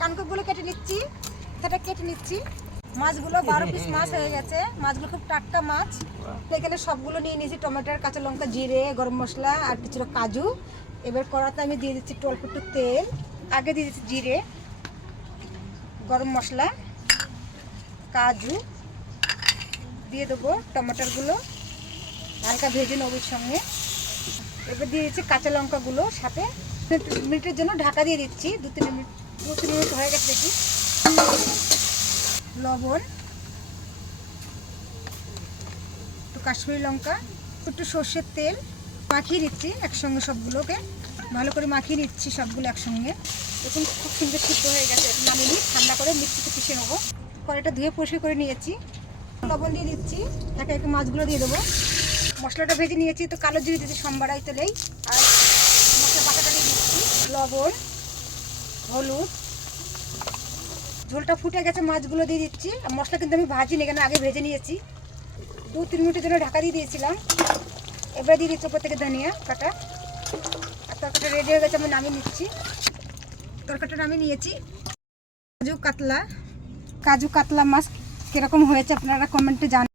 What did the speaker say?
কানকগুলো কেটে নিচ্ছি, সেটা কেটে নিচ্ছি। মাছগুলো 12 পিস মাছ হয়ে গেছে। মাছগুলো খুব টাটকা মাছ। এখানে সবগুলো নিয়ে নিয়েছি, টমেটোর, কাঁচা লঙ্কা, জিরে, গরম মশলা আর কিছুটা কাজু। এবার কড়াতে আমি দিয়ে দিচ্ছি অল্প একটু তেল। আগে দিয়ে দিচ্ছি জিরে, গরম মশলা, কাজু, দিয়ে দেবো টমেটোগুলো হালকা ভেজে নেব এর সঙ্গে। এবার দিয়ে দিচ্ছি কাঁচা লঙ্কাগুলো সাথে। মিনিটের জন্য ঢাকা দিয়ে দিচ্ছি। 2-3 মিনিট হয়ে গেছে দেখি। লবণ, একটু কাশ্মীরি লঙ্কা, একটু সর্ষের তেল মাখিয়ে দিচ্ছি একসঙ্গে। সবগুলোকে ভালো করে মাখিয়ে নিচ্ছি, সবগুলো একসঙ্গে। দেখুন খুব সুন্দর সিদ্ধ হয়ে গেছে। নামিয়ে নিয়ে ঠান্ডা করে মিক্সিতে পিষে নেবো। কড়াইটা ধুয়ে পরিষ্কার করে নিয়েছি। লবণ দিয়ে দিচ্ছি, একে একে মাছগুলো দিয়ে দেবো। মশলাটা ভেজে নিয়েছি, তো কালো জিরে দিচ্ছি সম্বারাই তেলেই। আর মশলা বাটাটা দিয়ে দিচ্ছি, লবণ, হলুদ। ঝোলটা ফুটে গেছে, মাছগুলো দিয়ে দিচ্ছি। আর মশলা কিন্তু আমি ভাজিনি, এখানে আগে ভেজে নিয়েছি। 2-3 মিনিটের জন্য ঢাকা দিয়ে দিয়েছিলাম। এবার দিয়ে দিচ্ছি উপর থেকে ধনিয়া কাটা। আর তরকারিটা রেডি হয়ে গেছে, আমি নামিয়ে নিচ্ছি। তরকারিটা নামিয়ে নিয়েছি। কাজু কাতলা মাছ কীরকম হয়েছে আপনারা কমেন্টে জানান।